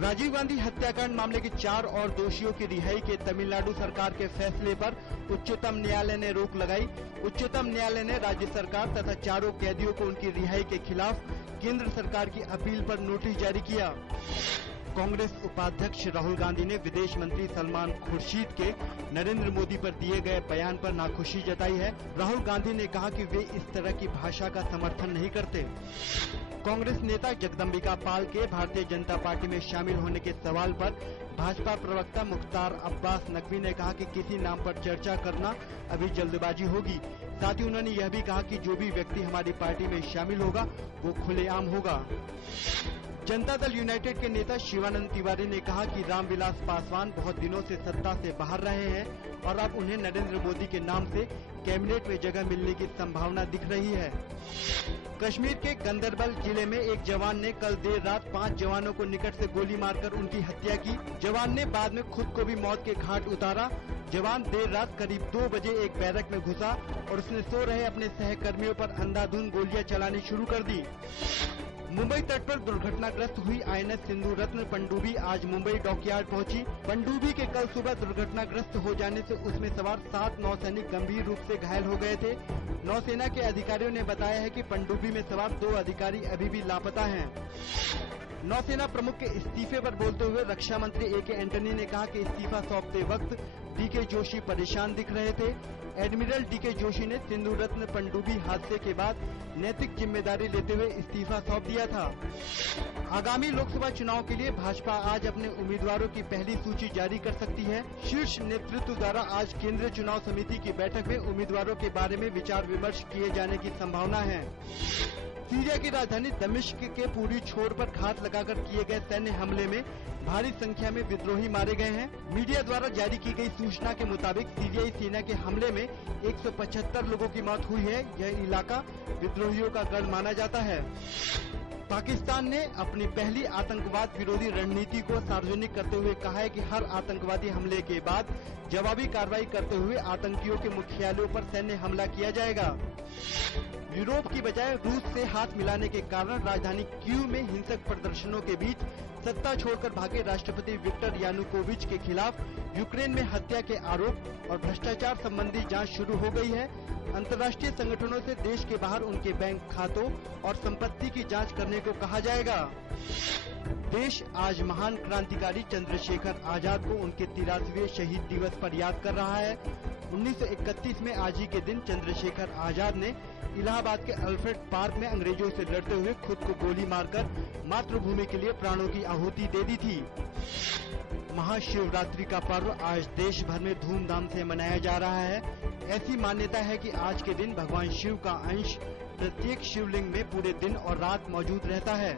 राजीव गांधी हत्याकांड मामले के 4 और दोषियों की रिहाई के तमिलनाडु सरकार के फैसले पर उच्चतम न्यायालय ने रोक लगाई। उच्चतम न्यायालय ने राज्य सरकार तथा चारों कैदियों को उनकी रिहाई के खिलाफ केंद्र सरकार की अपील पर नोटिस जारी किया। कांग्रेस उपाध्यक्ष राहुल गांधी ने विदेश मंत्री सलमान खुर्शीद के नरेंद्र मोदी पर दिए गए बयान पर नाखुशी जताई है। राहुल गांधी ने कहा कि वे इस तरह की भाषा का समर्थन नहीं करते। कांग्रेस नेता जगदम्बिका पाल के भारतीय जनता पार्टी में शामिल होने के सवाल पर भाजपा प्रवक्ता मुख्तार अब्बास नकवी ने कहा कि किसी नाम पर चर्चा करना अभी जल्दबाजी होगी। साथ ही उन्होंने यह भी कहा कि जो भी व्यक्ति हमारी पार्टी में शामिल होगा वो खुलेआम होगा। जनता दल यूनाइटेड के नेता शिवानंद तिवारी ने कहा कि रामविलास पासवान बहुत दिनों से सत्ता से बाहर रहे हैं और अब उन्हें नरेंद्र मोदी के नाम से कैबिनेट में जगह मिलने की संभावना दिख रही है। कश्मीर के गंदरबल जिले में एक जवान ने कल देर रात 5 जवानों को निकट से गोली मारकर उनकी हत्या की। जवान ने बाद में खुद को भी मौत के घाट उतारा। जवान देर रात करीब 2 बजे एक बैरक में घुसा और उसने सो रहे अपने सहकर्मियों पर अंधाधुंध गोलियां चलानी शुरू कर दी। मुंबई तट पर दुर्घटनाग्रस्त हुई INS सिंधु रत्न पनडुब्बी आज मुंबई डॉकयार्ड पहुंची। पनडुब्बी के कल सुबह दुर्घटनाग्रस्त हो जाने से उसमें सवार 7 नौसैनिक गंभीर रूप से घायल हो गए थे। नौसेना के अधिकारियों ने बताया है कि पनडुब्बी में सवार 2 अधिकारी अभी भी लापता हैं। नौसेना प्रमुख के इस्तीफे पर बोलते हुए रक्षा मंत्री AK एंटनी ने कहा कि इस्तीफा सौंपते वक्त DK जोशी परेशान दिख रहे थे। एडमिरल DK जोशी ने सिंधु रत्न पनडुब्बी हादसे के बाद नैतिक जिम्मेदारी लेते हुए इस्तीफा सौंप दिया था। आगामी लोकसभा चुनाव के लिए भाजपा आज अपने उम्मीदवारों की पहली सूची जारी कर सकती है। शीर्ष नेतृत्व द्वारा आज केंद्रीय चुनाव समिति की बैठक में उम्मीदवारों के बारे में विचार विमर्श किए जाने की संभावना है। सीरिया की राजधानी दमिश्क के पूर्वी छोर पर घात लगाकर किए गए सैन्य हमले में भारी संख्या में विद्रोही मारे गए हैं। मीडिया द्वारा जारी की गई सूचना के मुताबिक सीरियाई सेना के हमले में 175 लोगों की मौत हुई है। यह इलाका विद्रोहियों का गढ़ माना जाता है। पाकिस्तान ने अपनी पहली आतंकवाद विरोधी रणनीति को सार्वजनिक करते हुए कहा है कि हर आतंकवादी हमले के बाद जवाबी कार्रवाई करते हुए आतंकियों के मुख्यालयों पर सैन्य हमला किया जाएगा। यूरोप की बजाय रूस से हाथ मिलाने के कारण राजधानी कीव में हिंसक प्रदर्शनों के बीच सत्ता छोड़कर भागे राष्ट्रपति विक्टर यानुकोविच के खिलाफ यूक्रेन में हत्या के आरोप और भ्रष्टाचार संबंधी जांच शुरू हो गई है। अंतर्राष्ट्रीय संगठनों से देश के बाहर उनके बैंक खातों और संपत्ति की जांच करने को कहा जाएगा। देश आज महान क्रांतिकारी चंद्रशेखर आजाद को उनके 83वें शहीद दिवस पर याद कर रहा है। 1931 में आज ही के दिन चंद्रशेखर आजाद ने इलाहाबाद के अल्फ्रेड पार्क में अंग्रेजों से लड़ते हुए खुद को गोली मारकर मातृभूमि के लिए प्राणों की आहुति दे दी थी। महाशिवरात्रि का पर्व आज देश भर में धूमधाम से मनाया जा रहा है। ऐसी मान्यता है कि आज के दिन भगवान शिव का अंश प्रत्येक शिवलिंग में पूरे दिन और रात मौजूद रहता है।